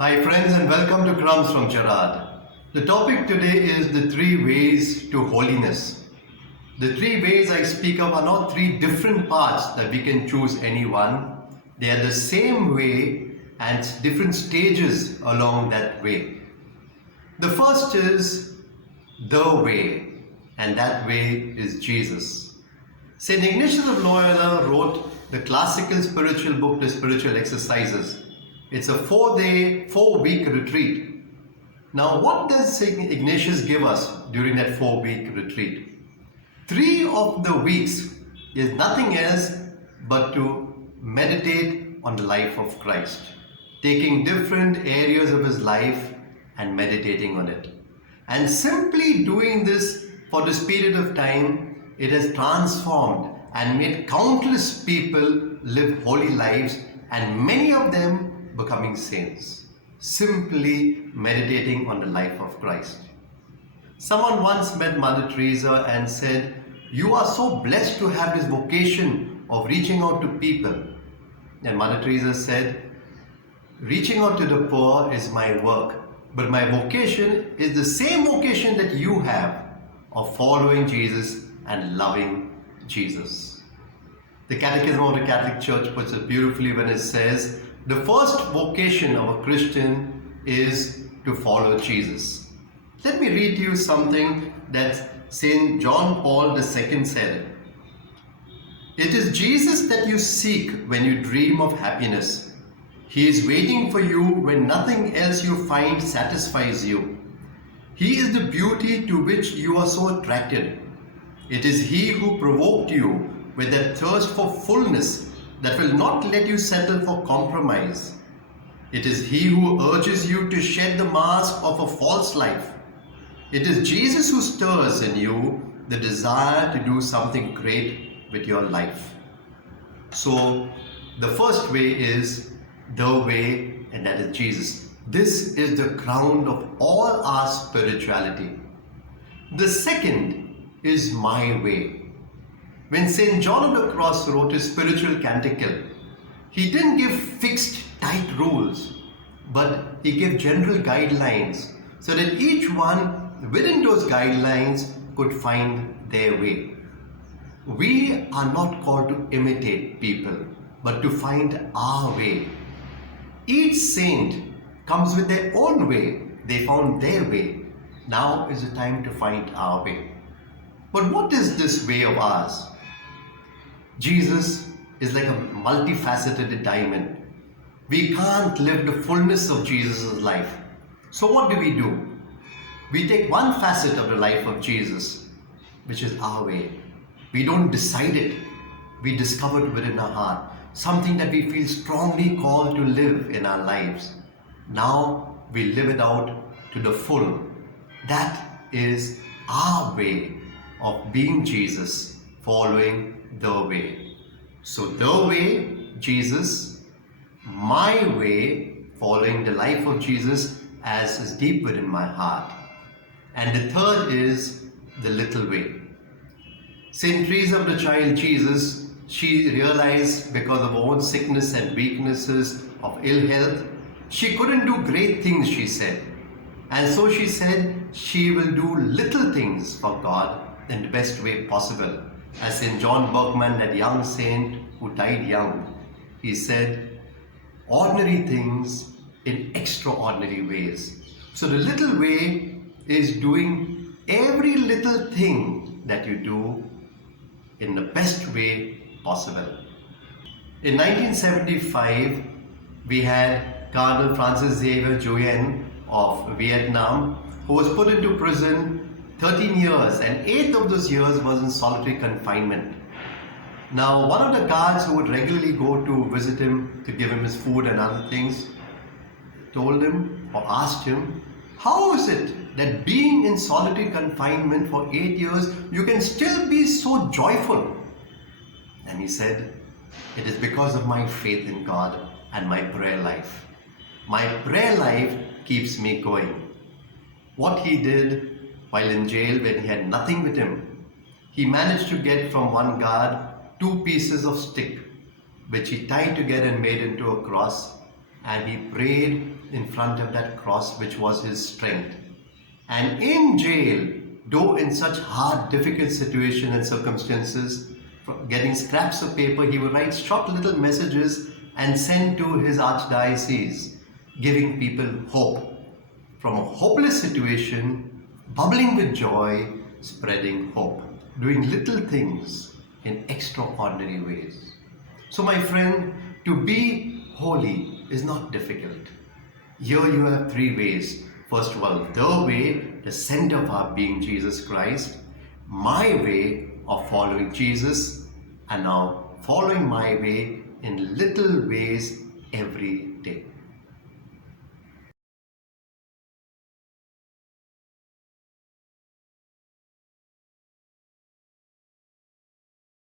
Hi friends and welcome to Crumbz from Gerard. The topic today is the three ways to holiness. The three ways I speak of are not three different paths that we can choose any one. They are the same way and different stages along that way. The first is the way, and that way is Jesus. St. Ignatius of Loyola wrote the classical spiritual book, The Spiritual Exercises. It's a 4-week retreat. Now, what does St. Ignatius give us during that 4-week retreat? 3 of the weeks is nothing else but to meditate on the life of Christ, taking different areas of his life and meditating on it. And simply doing this for this period of time, it has transformed and made countless people live holy lives, and many of them becoming saints, simply meditating on the life of Christ. Someone once met Mother Teresa and said, "You are so blessed to have this vocation of reaching out to people." And Mother Teresa said, "Reaching out to the poor is my work, but my vocation is the same vocation that you have of following Jesus and loving Jesus." The Catechism of the Catholic Church puts it beautifully when it says, the first vocation of a Christian is to follow Jesus. Let me read to you something that St. John Paul II said. "It is Jesus that you seek when you dream of happiness. He is waiting for you when nothing else you find satisfies you. He is the beauty to which you are so attracted. It is He who provoked you with that thirst for fullness that will not let you settle for compromise. It is He who urges you to shed the mask of a false life. It is Jesus who stirs in you the desire to do something great with your life." So, the first way is the way, and that is Jesus. This is the crown of all our spirituality. The second is my way. When St. John of the Cross wrote his spiritual canticle, he didn't give fixed, tight rules, but he gave general guidelines so that each one within those guidelines could find their way. We are not called to imitate people, but to find our way. Each saint comes with their own way. They found their way. Now is the time to find our way. But what is this way of ours? Jesus is like a multifaceted diamond. We can't live the fullness of Jesus' life. So what do? We take one facet of the life of Jesus, which is our way. We don't decide it. We discover it within our heart. Something that we feel strongly called to live in our lives. Now we live it out to the full. That is our way of being Jesus, following the way. So the way, Jesus, my way, following the life of Jesus as is deep within my heart. And the third is the little way. St. Teresa of the Child Jesus, she realized because of her own sickness and weaknesses of ill health, she couldn't do great things, she said. And so she said she will do little things for God in the best way possible. As St. John Bergman, that young saint who died young, he said, ordinary things in extraordinary ways. So the little way is doing every little thing that you do in the best way possible. In 1975, we had Cardinal Francis Xavier Nguyen of Vietnam, who was put into prison 13 years, and 8 of those years was in solitary confinement. Now, one of the guards who would regularly go to visit him to give him his food and other things told him or asked him, "How is it that being in solitary confinement for 8 years, you can still be so joyful?" And he said, "It is because of my faith in God and my prayer life. My prayer life keeps me going." What he did while in jail when he had nothing with him, he managed to get from one guard 2 pieces of stick, which he tied together and made into a cross. and he prayed in front of that cross, which was his strength. And in jail, though in such hard, difficult situations and circumstances, getting scraps of paper, he would write short little messages and send to his archdiocese, giving people hope. From a hopeless situation, bubbling with joy, spreading hope, doing little things in extraordinary ways. So my friend, to be holy is not difficult. Here you have three ways. First of all, the way, the center of our being, Jesus Christ, my way of following Jesus, and now following my way in little ways every day.